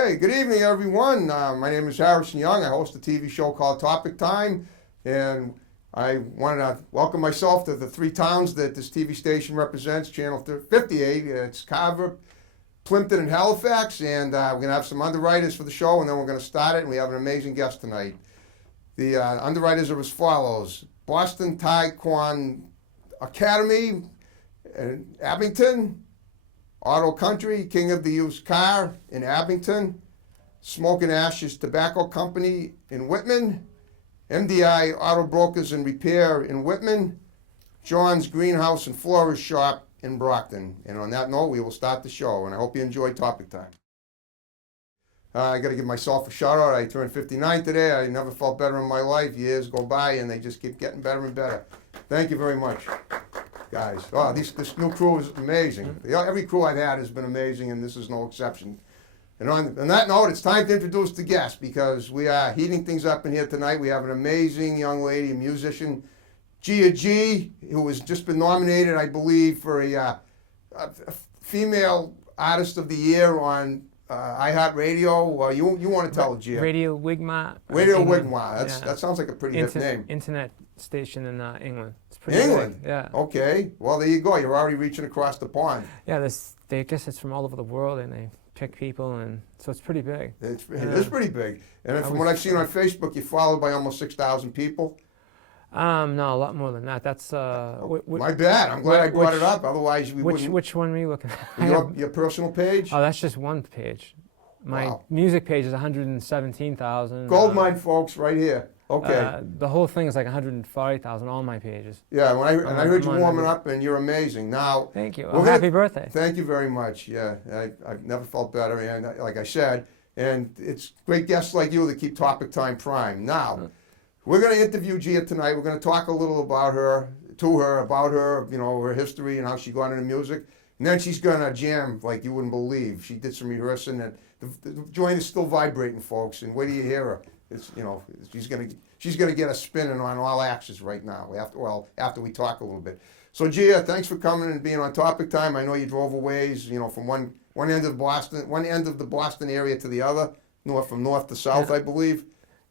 Okay, good evening, everyone. My name is Harrison Young. I host a TV show called Topic Time, and I wanted to welcome myself to the three towns that this TV station represents, Channel 58. It's Carver, Plimpton, and Halifax, and we're going to have some underwriters for the show, and then we're going to start it, and we have an amazing guest tonight. The underwriters are as follows: Boston Taekwondo Academy in Abington, Auto Country, King of the Used Car in Abington, Smoke and Ashes Tobacco Company in Whitman, MDI Auto Brokers and Repair in Whitman, John's Greenhouse and Florist Shop in Brockton. And on that note, we will start the show, and I hope you enjoy Topic Time. I got to give myself a shout out. I turned 59 today. I never felt better in my life. Years go by, and they just keep getting better and better. Thank you very much, guys. Oh, this new crew is amazing. Every crew I've had has been amazing, and this is no exception. And on that note, it's time to introduce the guest, because we are heating things up in here tonight. We have an amazing young lady, a musician, Gia G, who has just been nominated, I believe, for a Female Artist of the Year on iHeartRadio. You want to tell Gia? Radio Wigma. Radio Wigma. That sounds like a pretty hip name. Internet station in England. It's pretty England? big. Yeah. Okay. Well, there you go. You're already reaching across the pond. Yeah, I guess it's from all over the world, and they pick people, and so it's pretty big. It is pretty big. And from what I've seen on Facebook, you're followed by almost 6,000 people. No, a lot more than that. That's my bad. I'm glad I brought it up. Otherwise, we wouldn't. Which one were you looking at? Your personal page? Oh, that's just one page. My music page is 117,000. Goldmine, folks, right here. Okay. The whole thing is like 140,000. All my pages. Yeah, I heard you warming up, and you're amazing. Now, thank you. Happy birthday. Thank you very much. Yeah, I've never felt better, and like I said, and it's great guests like you that keep Topic Time prime. Now, we're going to interview Gia tonight. We're going to talk a little about her, about her, her history and how she got into music. And then she's going to jam like you wouldn't believe. She did some rehearsing, and the joint is still vibrating, folks. And wait till you hear her. It's she's gonna get us spinning on all axes right now. After we talk a little bit. So Gia, thanks for coming and being on Topic Time. I know you drove a ways, from one end of the Boston area to the other, from north to south, I believe.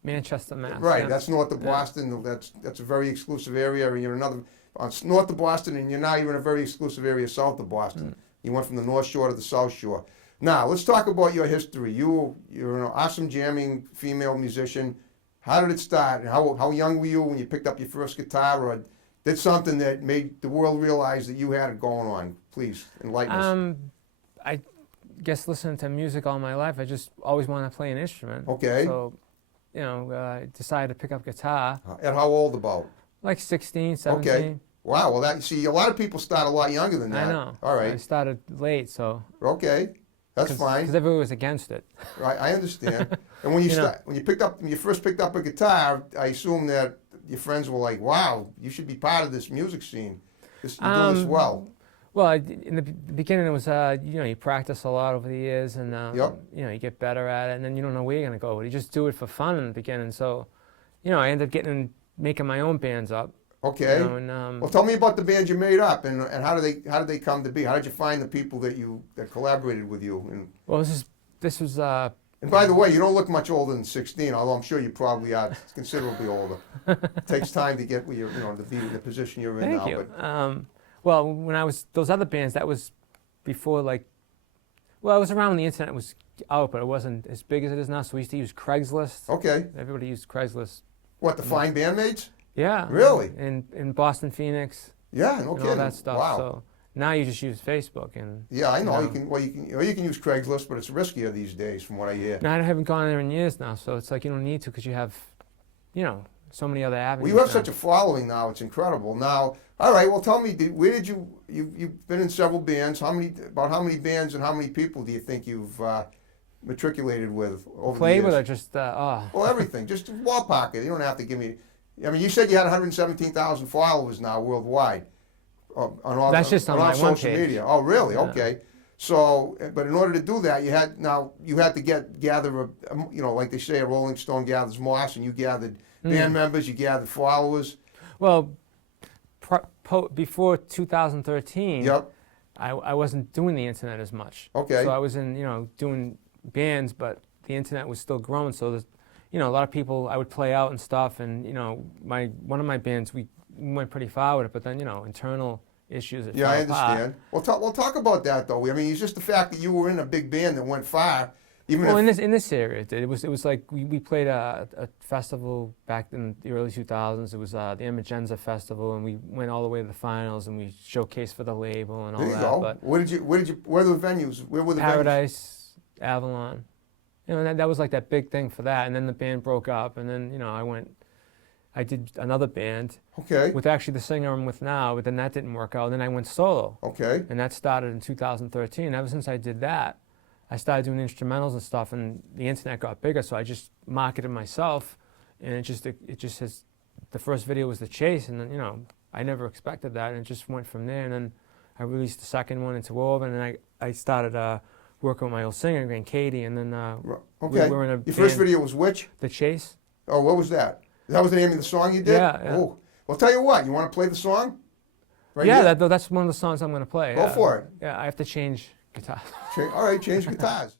Manchester, Mass. Right, yeah. That's north of Boston. Yeah. That's a very exclusive area. And you're north of Boston, and you're in a very exclusive area south of Boston. You went from the North Shore to the South Shore. Now, let's talk about your history. You're an awesome jamming female musician. How did it start? How young were you when you picked up your first guitar, or did something that made the world realize that you had it going on? Please, enlighten us. I guess listening to music all my life, I just always wanted to play an instrument. Okay. So, I decided to pick up guitar. At how old about? Like 16, 17. Okay. Wow. Well, a lot of people start a lot younger than that. I know. All right. I started late, so. Okay. That's fine. Because everyone was against it. Right, I understand. And when you first picked up a guitar, I assume that your friends were like, "Wow, you should be part of this music scene. You're doing this well." Well, in the beginning, it was you practice a lot over the years, and you get better at it, and then you don't know where you're gonna go. But you just do it for fun in the beginning. So, I ended up making my own bands up. Okay. Well, tell me about the band you made up, and how did they come to be? How did you find the people that collaborated with you? Well, this was. And by the way, you don't look much older than 16, although I'm sure you probably are considerably older. It takes time to get where to be in the position you're in now. Thank you. Well, when I was those other bands, that was before it was around when the internet was out, but it wasn't as big as it is now. So we used to use Craigslist. Okay. Everybody used Craigslist. What, to find bandmates? Yeah. Really? In Boston, Phoenix. Yeah, no kidding. All that stuff. Wow. So now you just use Facebook and. Yeah, I know. You can use Craigslist, but it's riskier these days, from what I hear. No, I haven't gone there in years now, so it's like you don't need to because you have, so many other avenues. Well, you have such a following now; it's incredible. Now, all right. Well, tell me, where did you've been in several bands? How many bands and how many people do you think you've matriculated with over the years? Played with or just Well, everything. Just ballpark it. You don't have to give me. I mean, you said you had 117,000 followers now worldwide. On all That's just on my social one page. media. Oh, really? Yeah. Okay. So, but in order to do that, you had to gather, like they say, a Rolling Stone gathers moss, and you gathered band members, you gathered followers. Well, before 2013, Yep. I wasn't doing the internet as much. Okay. So I was doing bands, but the internet was still growing. So there's, you know, a lot of people I would play out and stuff, and you know, one of my bands we went pretty far with it, but then you know, internal issues. It Yeah, I fell apart. understand. We'll talk about that though. I mean, it's just the fact that you were in a big band that went far. Even Well, if, in this area, it was like we played a festival back in the early 2000s. It was the Emergenza Festival, and we went all the way to the finals, and we showcased for the label and all there you that. go. But Where were the venues? Where were the venues? Paradise, Avalon, you know, that was like that big thing for that. And then the band broke up, and then you know I did another band Okay. with actually the singer I'm with now, but then that didn't work out. And then I went solo, Okay. and that started in 2013. Ever since I did that, I started doing instrumentals and stuff, and the internet got bigger, so I just marketed myself, and it just has, the first video was The Chase, and then, you know, I never expected that, and it just went from there, and then I released the second one, Interwoven, and I started working with my old singer, Grant Katie, and then Okay. we were in a Your first band, video was which? The Chase. Oh, what was that? That was the name of the song you did? Yeah, yeah. Oh. Well, tell you what. You want to play the song? Right Yeah, here? that's one of the songs I'm going to play. Go for it. Yeah, I have to change guitar. All right, change guitars.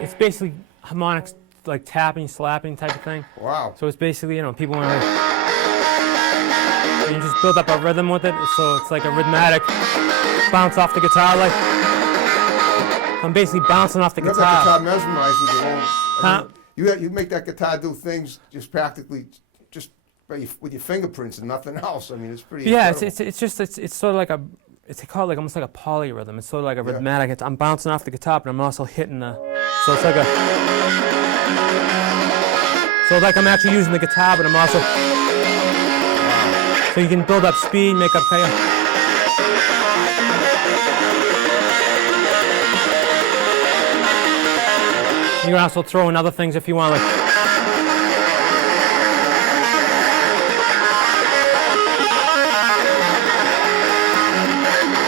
It's basically harmonics, like tapping, slapping type of thing. Wow. So it's basically, you know, people want to, you just build up a rhythm with it, so it's like a rhythmic bounce off the guitar, like. I'm basically bouncing off the You have that guitar. guitar mesmerized with your own. Huh? You make that guitar do things just practically just with your fingerprints and nothing else. I mean, it's pretty. Yeah, Incredible. it's sort of like it's called like almost like a polyrhythm. It's sort of like a Yeah. rhythmic. I'm bouncing off the guitar, but I'm also hitting the. So it's like a. So like I'm actually using the guitar, but I'm also. So you can build up speed, make up kind of. You can also throw in other things if you want, like.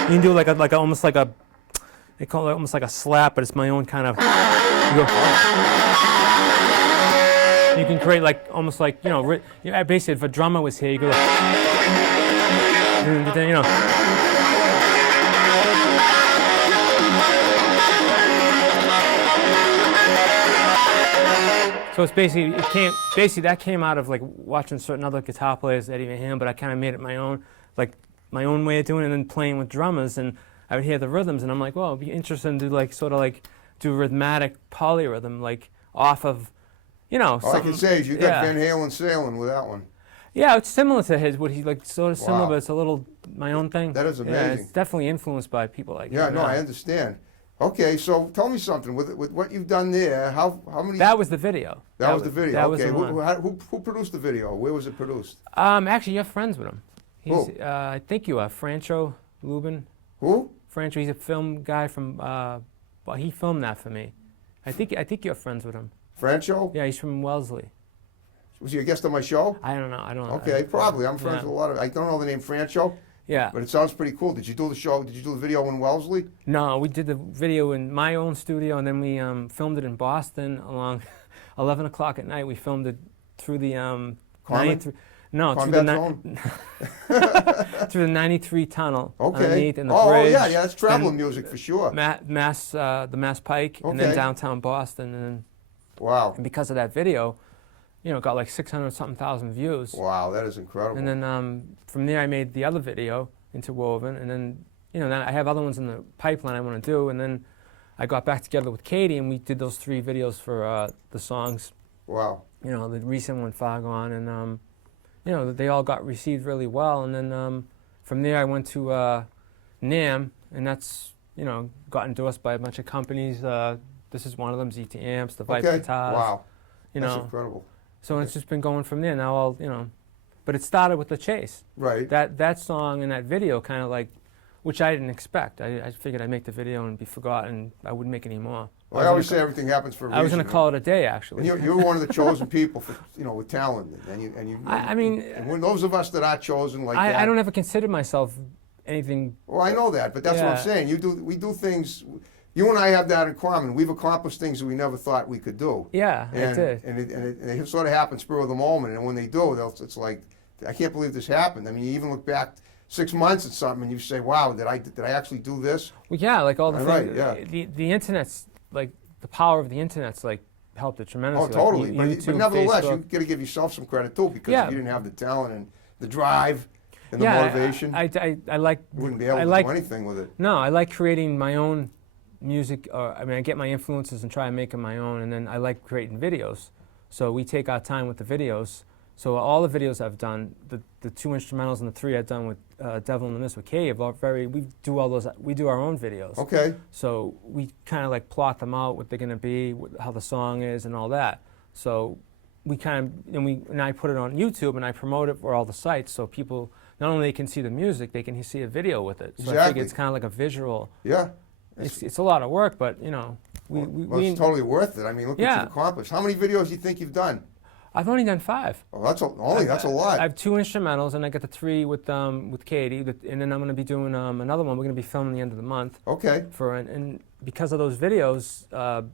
You can do like a almost like a. They call it almost like a slap, but it's my own kind of. You can create like almost like basically if a drummer was here, you could. You know. So it's basically that came out of like watching certain other guitar players, Eddie Van Halen, but I kind of made it my own, like my own way of doing it, and then playing with drummers, and I would hear the rhythms, and I'm like, well, it'd be interesting to like sort of like do rhythmic polyrhythm, like off of, All I can say is you got yeah. Van Halen sailing with that one. Yeah, it's similar to his, what he like sort of similar, Wow. but it's a little my own thing. That is Yeah, amazing. it's definitely influenced by people like Yeah, him. no, I understand. Okay, so tell me something. With what you've done there, how many? That was the video. That was the video. That was Okay, the one. who produced the video? Where was it produced? Actually, you're friends with him. Who? I think you are. Francho Lubin. Who? Francho, he's a film guy from. Well, he filmed that for me. I think you're friends with him. Francho? Yeah, he's from Wellesley. Was he a guest on my show? I don't know. Okay, probably. I'm friends yeah. with a lot of. I don't know the name Francho, Yeah. but it sounds pretty cool. Did you do the show? Did you do the video in Wellesley? No, we did the video in my own studio, and then we filmed it in Boston along 11 o'clock at night. We filmed it through the Carmen? 93. No, Combat Zone? through the 93 tunnel Okay. underneath and the oh, bridge. yeah, that's traveling and music for sure. the Mass Pike, and then Okay. downtown Boston, and Wow. because of that video, it got like 600 something thousand views. Wow, that is incredible. And then from there, I made the other video, Interwoven, and then then I have other ones in the pipeline I want to do, and then I got back together with Katie, and we did those 3 videos for the songs. Wow. The recent one, Far Gone, and they all got received really well. And then from there, I went to NAMM, and that's got endorsed by a bunch of companies. This is one of them, ZT Amps, the Vibe Okay. Guitars. Wow. You That's know, incredible. so it's just been going from there. Now I'll but it started with The Chase. Right. That song and that video kind of like, which I didn't expect. I figured I'd make the video and be forgotten. I wouldn't make any more. Well, I always say everything happens for a reason. I was going to call it a day, actually. And you're one of the chosen people for with talent, and you. I mean, and when those of us that are chosen like that. I don't ever consider myself anything. Well, I know that, but that's what I'm Yeah. saying. We do things. You and I have that in common. We've accomplished things that we never thought we could do. Yeah, I did. And it sort of happens spur of the moment. And when they do, it's like, I can't believe this happened. I mean, you even look back 6 months at something and you say, wow, did I actually do this? Well, yeah, like all the Right, things. yeah. The internet's like the power of the internet's like helped it tremendously. Oh, totally. Like, But YouTube, nevertheless, Facebook. you got to give yourself some credit too, because Yeah. if you didn't have the talent and the drive and the yeah, motivation, I like. you wouldn't be able I to like, do anything with it. No, I like creating my own music. I get my influences and try and make them my own, and then I like creating videos. So we take our time with the videos. So all the videos I've done, the 2 instrumentals and the 3 I've done with Devil in the Mist with Cave, we do our own videos. Okay. So we kind of like plot them out, what they're going to be, how the song is, and all that. So we kind of, and I put it on YouTube and I promote it for all the sites, so people not only can see the music, they can see a video with it. So I think Exactly. it's kind of like a visual. Yeah. It's a lot of work, but Well, it's totally worth it. I mean, look what Yeah. you've accomplished. How many videos do you think you've done? I've only done 5. Oh, that's a lot. I have 2 instrumentals, and I got the 3 with Katie, and then I'm going to be doing another one. We're going to be filming the end of the month. Okay. And because of those videos,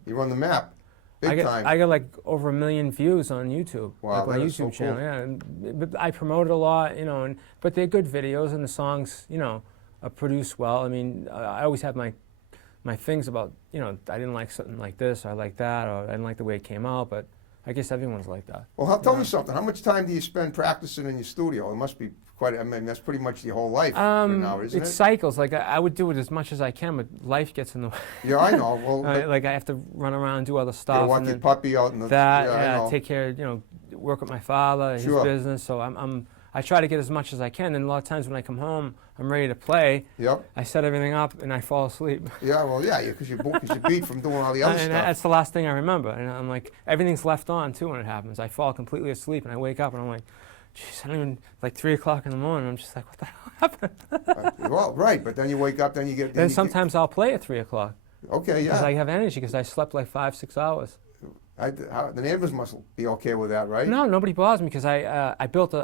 You're on the map. Big time. I got like over 1 million views on YouTube, Wow, like my that is so YouTube channel. cool. Yeah, but I promote it a lot, but they're good videos, and the songs, are produced well. I mean, I always have my things about, I didn't like something like this, or I like that, or I didn't like the way it came out, but I guess everyone's like that. Well, tell me something. How much time do you spend practicing in your studio? It must be quite. I mean, that's pretty much your whole life right now, isn't it? It cycles. Like I would do it as much as I can, but life gets in the way. Yeah, I know. Well, like I have to run around and do other you stuff. walk And your then puppy out in the. that, I know. take care. Work with my father, his Sure. business. So I try to get as much as I can. And a lot of times when I come home, I'm ready to play. Yep. I set everything up and I fall asleep. Yeah. Well, yeah, because you're beat from doing all the other And stuff. that's the last thing I remember. And I'm like, everything's left on too when it happens. I fall completely asleep and I wake up and I'm like, geez, I don't even, like 3 o'clock in the morning. I'm just like, what the hell happened? Well, right, but then you wake up, then you get. Then sometimes I'll play at 3 o'clock. Okay, Because yeah. I have energy because I slept like 5-6 hours. The neighbors must be okay with that, right? No, nobody bothers me because I built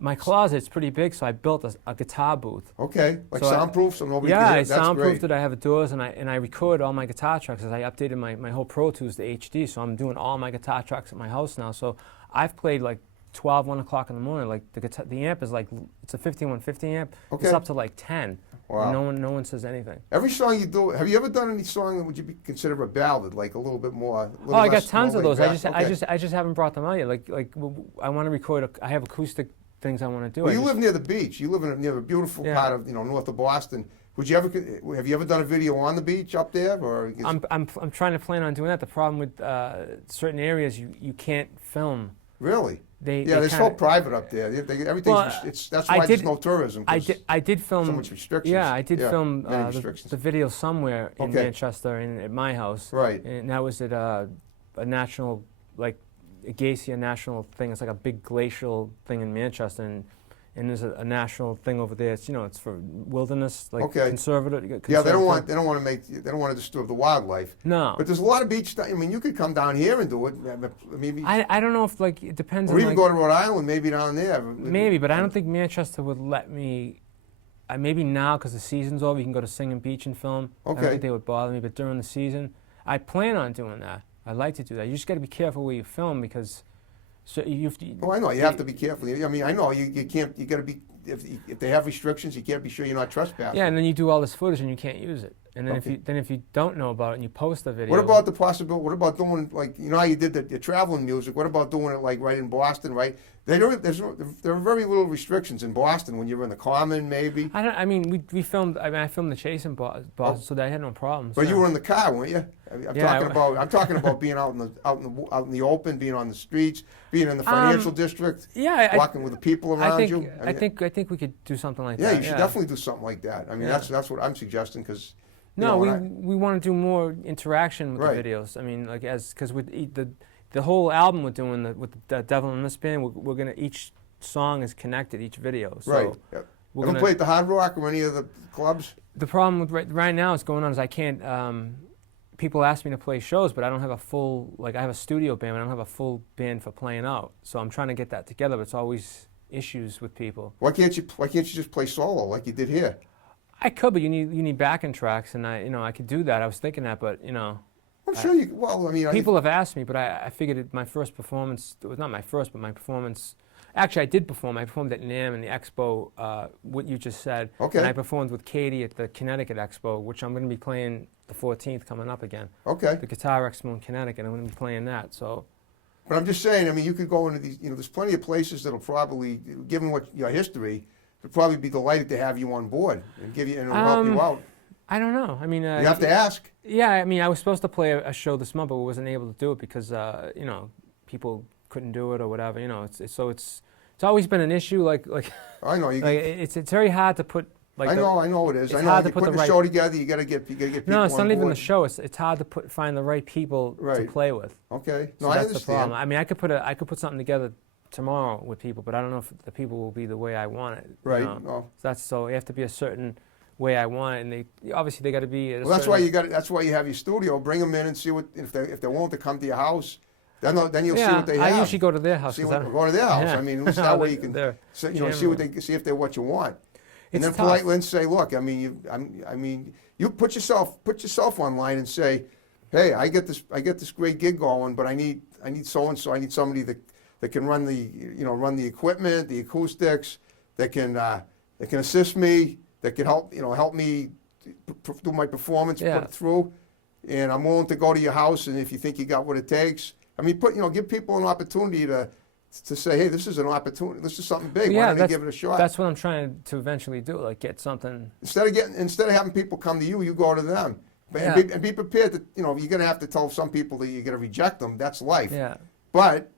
my closet's pretty big, so I built a guitar booth. Okay, like So soundproof, so nobody. Yeah, can I hear. That's soundproofed great. it. I have it doors, and I record all my guitar tracks as I updated my whole Pro Tools to HD. So I'm doing all my guitar tracks at my house now. So I've played like 12, 1 o'clock in the morning. Like the amp is like, it's a 5150 amp. Okay. It's up to like 10. Wow. And no one says anything. Every song you do, have you ever done any song that would you consider a ballad, like a little bit more? Oh, I got less tons of laid those. back? Okay. I just haven't brought them out yet. I want to record. I have acoustic things I want to do. Well, you live near the beach. You live near a beautiful Yeah. part of north of Boston. Would you ever? Have you ever done a video on the beach up there, or? I'm trying to plan on doing that. The problem with certain areas, you can't film. Really? They It's so private up there. Everything's. Well, That's why there's no tourism. I did film. So much restrictions. Yeah, I did film many restrictions. the video somewhere in Okay. Manchester at my house. Right. And that was at a national, like a Glacier national thing. It's like a big glacial thing in Manchester, and there's a national thing over there. It's it's for wilderness, like Okay. conservative. Yeah, they don't want to disturb the wildlife. No. But there's a lot of beach. I mean, you could come down here and do it. Maybe. I don't know if it depends Or on even like, go to Rhode Island, maybe down there. maybe, but I don't think Manchester would let me. Maybe now because the season's over, you can go to Singing Beach and film. I Okay. don't think they would bother me, but during the season, I plan on doing that. I'd like to do that. You just got to be careful where you film because, Oh, I know. You have to be careful. I mean, I know you can't. You got to be. If they have restrictions, you can't be sure you're not trespassing. Yeah, and then you do all this footage and you can't use it. And then Okay. if you don't know about it and you post the video. What about the possibility? What about doing like how you did the traveling music? What about doing it like right in Boston? Right? There are very little restrictions in Boston when you're in the Common, maybe. I mean, we filmed. I filmed the chase in Boston, so I had no problems. But yeah. you were in the car, weren't you? I'm talking about being out in the open, being on the streets, being in the financial district, Yeah, walking with the people around you. I think we could do something like Yeah, that. you should definitely do something like that. I mean, Yeah. that's what I'm suggesting because. No, we want to do more interaction with Right. the videos. I mean, like because with the whole album we're doing with the Devil in This Band, we're gonna each song is connected, each video. So Right. Yeah. we're Ever gonna- played the Hard Rock or any of the clubs? The problem with right now is going on is I can't. People ask me to play shows, but I don't have a full I have a studio band, but I don't have a full band for playing out. So I'm trying to get that together, but it's always issues with people. Why can't you just play solo like you did here? I could, but you need backing tracks, and I could do that. I was thinking that, but I'm sure you. Well, I mean, people have asked me, but I figured my first performance, it was not my first, but my performance, actually I did perform. I performed at NAMM and the Expo, what you just said. Okay. And I performed with Katie at the Connecticut Expo, which I'm going to be playing the 14th coming up again. Okay. The Guitar Expo in Connecticut, I'm going to be playing that. So. But I'm just saying. I mean, you could go into these. There's plenty of places that'll probably, given what your history, would probably be delighted to have you on board and give you and help you out. I don't know. I mean, You have to ask. Yeah, I mean, I was supposed to play a show this month, but we wasn't able to do it because people couldn't do it or whatever. It's always been an issue. Like I know you. it's very hard to put. I know it is. it's I know hard to you put put the the right- show together. You got to get people. No, it's on not even board. the show. It's hard to find the right people to Right. play with. Okay. So No, I that's the understand. problem. I mean, I could put something together tomorrow with people, but I don't know if the people will be the way I want it. Right. know. No. So you have to be a certain way I want it, and they got to be. At a Well, that's why certain- That's why you have your studio. Bring them in and see what if they're willing to come to your house. Then you'll see Yeah, what they have. I usually go to their house. See 'cause what, I don't- go to their house. Yeah. I mean, at least that way you can They're see jamming. see if they're what you want. And It's then tough. politely and say, look, I mean, you put yourself online and say, hey, I get this great gig going, but I need so and so. I need somebody that can run the equipment, the acoustics, that can assist me, that can help me do my performance, Yeah. put it through. And I'm willing to go to your house, and if you think you got what it takes, I mean, give people an opportunity to say, hey, this is an opportunity. This is something big. Yeah, Why don't you give it a shot? That's what I'm trying to eventually do. Like get something. Instead of having people come to you, you go to them. Yeah. And be prepared that you're going to have to tell some people that you're going to reject them. That's life. Yeah. But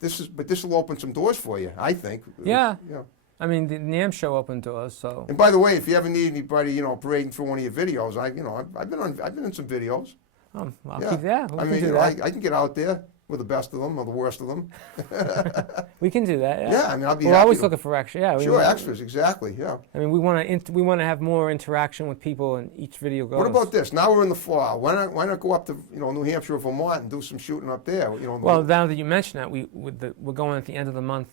this will open some doors for you, I think. Yeah. Yeah. I mean, the NAMM show opened doors, so. And by the way, if you ever need anybody, parading through one of your videos, I've been in some videos. I'll Yeah. keep, yeah, I we mean, can do that. I can get out there with the best of them or the worst of them. We can do that. Yeah. Yeah, I mean, I'll be We're happy always to- looking for extra. Yeah. Sure, extras, exactly. Yeah. I mean, we want to have more interaction with people in each video goes. What about this? Now we're in the fall. Why not go up to New Hampshire or Vermont and do some shooting up there? Well, now that you mention that, we're going at the end of the month,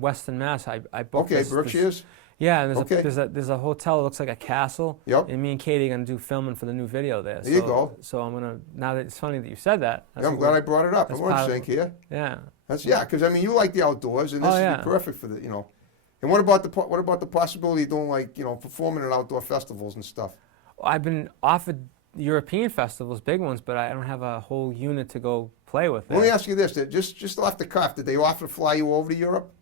Western Mass. I booked okay, this, Berkshire's. Yeah, and Okay. there's a hotel that looks like a castle. Yep. And me and Katie are gonna do filming for the new video there. There you go. So I'm gonna, now that it's funny that you said that. Yeah, I'm glad I brought it up. that's I'm in part of sync here. Yeah. Because I mean, you like the outdoors, and this Oh, would yeah. be perfect for the And what about the possibility of doing performing at outdoor festivals and stuff? I've been offered European festivals, big ones, but I don't have a whole unit to go play with. Let me there. ask you this: just off the cuff, did they offer to fly you over to Europe?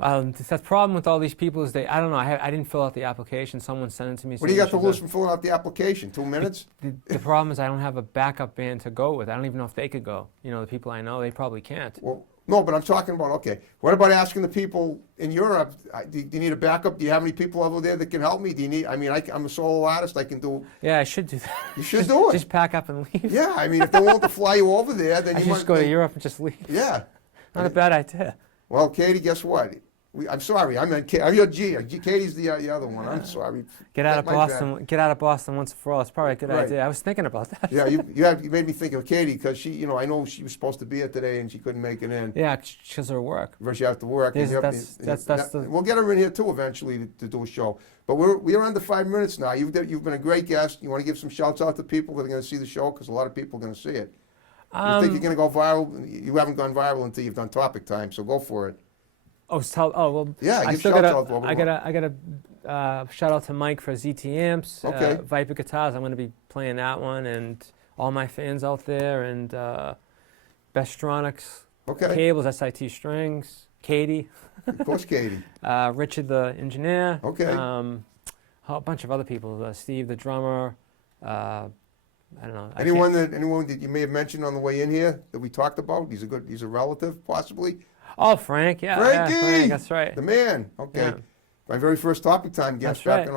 The problem with all these people is I don't know. I didn't fill out the application. Someone sent it to me. What do you saying got to should go. lose from filling out the application? 2 minutes? The problem is I don't have a backup band to go with. I don't even know if they could go. The people I know, they probably can't. Well, no, but I'm talking about, okay, what about asking the people in Europe, do you need a backup? Do you have any people over there that can help me? Do you need, I'm a solo artist, I can do, Yeah, I should do that. you should do it. Just pack up and leave. Yeah, I mean, if they want to fly you over there, then I you should might. just go to Europe and just leave. Yeah. Not a bad idea. Well, Katie, guess what? I'm sorry, I meant Katie's the other one, I'm sorry. Get out of My bad. Boston. Get out of Boston once and for all. It's probably a good Right. idea. I was thinking about that. Yeah, you made me think of Katie because she, I know she was supposed to be here today and she couldn't make it in. Yeah, because of her work. She has to work. And That's the. We'll get her in here too eventually to do a show. But we're under 5 minutes now. You've been a great guest. You want to give some shouts out to people that are going to see the show because a lot of people are going to see it. You think you're going to go viral? You haven't gone viral until you've done Topic Time, so go for it. Well. Yeah, I give still shout gotta. out to everyone. I gotta shout out to Mike for ZT Amps, Okay. Viper Guitars. I'm gonna be playing that one, and all my fans out there, and Bestronics Okay. cables, SIT strings, Katie, Of course, Katie. Richard the engineer. Okay. A bunch of other people. Steve the drummer. I don't know. Anyone that you may have mentioned on the way in here that we talked about? He's a relative, possibly. Oh, Frank. Yeah. Frankie! Yeah, Frank, that's right. The man. Okay. Yeah. My very first Topic Time guest That's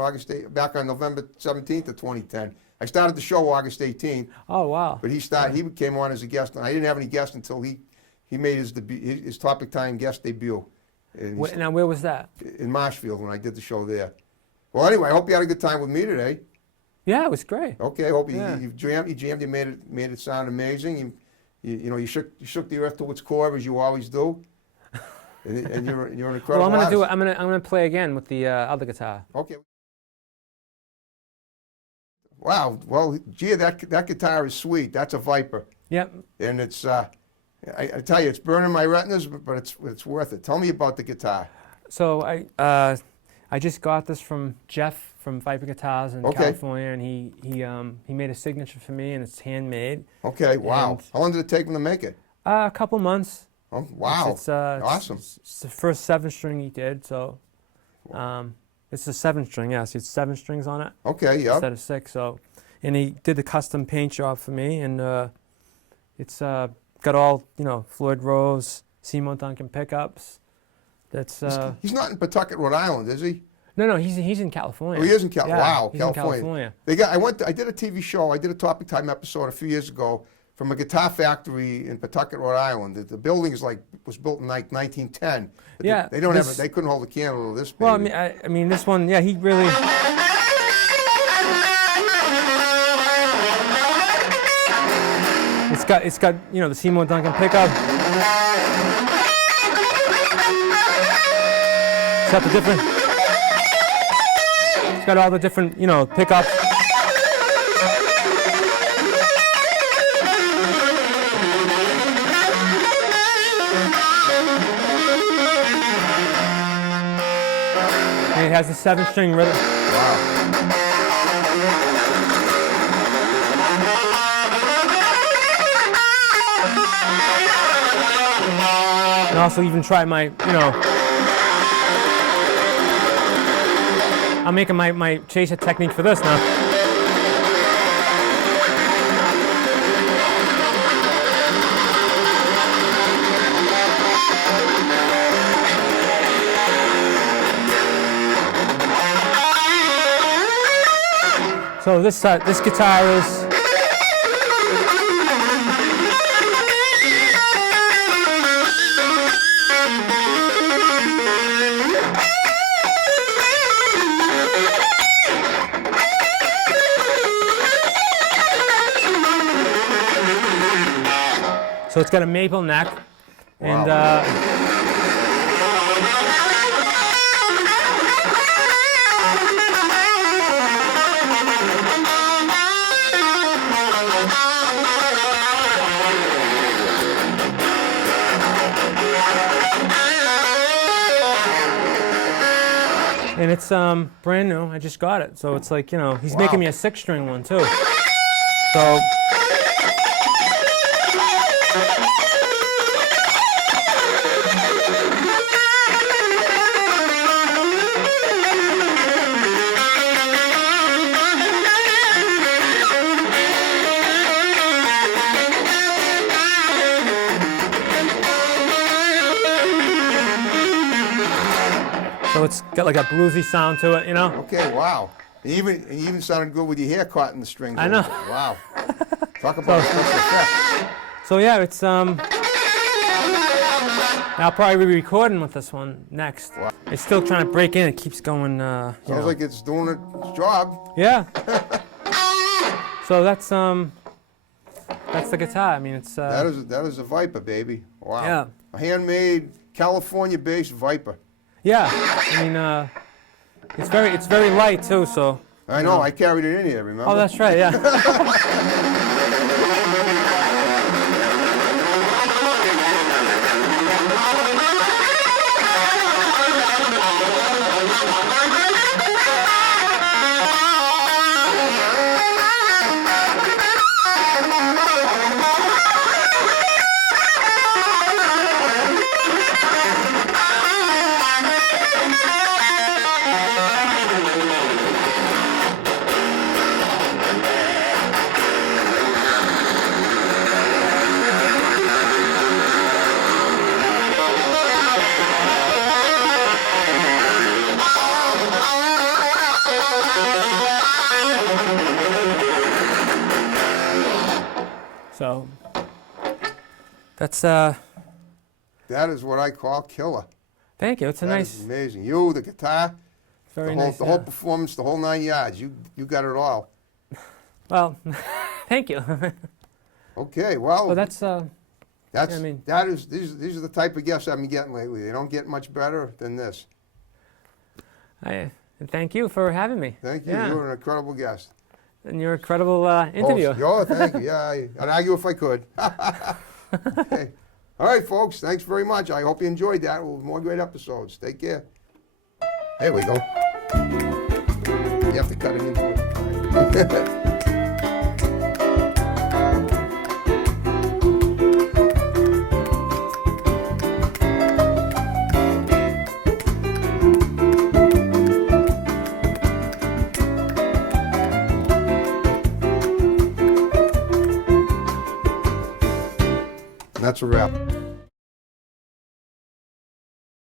back on November 17th of 2010. I started the show August 18th, Oh, wow. but he came on as a guest, and I didn't have any guests until he made his Topic Time guest debut. And Now, where was that? in Marshfield when I did the show there. Well, anyway, I hope you had a good time with me today. Yeah, it was great. Okay, I hope Yeah. you jammed, you made it sound amazing. You shook the earth to its core as you always do. And you're an Well, incredible I'm gonna do it. artist. I'm gonna play again with the other guitar. Okay. Wow. Well, gee, that guitar is sweet. That's a Viper, Yep. and it's. I tell you, it's burning my retinas, but it's worth it. Tell me about the guitar. So I just got this from Jeff from Viper Guitars in Okay. California, and he made a signature for me, and it's handmade. Okay. Wow. And- How long did it take him to make it? A couple months. Oh, wow. It's Awesome. It's the first 7-string he did, so it's a 7-string. Yeah, so it's 7 strings on it Okay. Yep. instead of 6. So, and he did the custom paint job for me, and it's got all Floyd Rose, Seymour Duncan pickups. That's He's not in Pawtucket, Rhode Island, is he? no, he's in California. Oh, he is in Yeah, Wow, he's California. in California. I did a TV show. I did a Topic Time episode a few years ago from a guitar factory in Pawtucket, Rhode Island. The building was built in like 1910. But Yeah, they couldn't hold a candle to this. Well, baby. I mean, this one, yeah, he really. It's got the Seymour Duncan pickup. It's got the different. It's got all the different pickups. And it has a 7-string rhythm. Wow. And also even try my, I'm making my chaser technique for this now. So this guitar is. So it's got a maple neck, and it's brand new. I just got it, so it's like he's making me a 6-string one too. So. So it's got like a bluesy sound to it, Okay, wow. You even sounded good with your hair caught in the strings. I know. Wow. Talk about a special effect. So yeah, it's I'll probably be recording with this one next. Wow. It's still trying to break in. It keeps going. Sounds like it's doing its job. Yeah. So that's the guitar. I mean, it's. That is a Viper, baby. Wow. Yeah. A handmade California-based Viper. Yeah. I mean, it's very light too. So. I know. I carried it in here. Remember? Oh, that's right. Yeah. So that's That is what I call killer. Thank you. It's a That nice. is amazing. You, the guitar, Very the whole, nice. the whole performance, the whole 9 yards. You got it all. Well, thank you. Okay, well, Well, that's that's yeah, I mean- these are the type of guests I've been getting lately. They don't get much better than this. Thank you for having me. Thank you. Yeah. You're an incredible guest. And your incredible interview. Oh, thank you. Yeah, I'd argue if I could. Okay. All right, folks. Thanks very much. I hope you enjoyed that. We'll have more great episodes. Take care. There we go. You have to cut it into it. That's a wrap.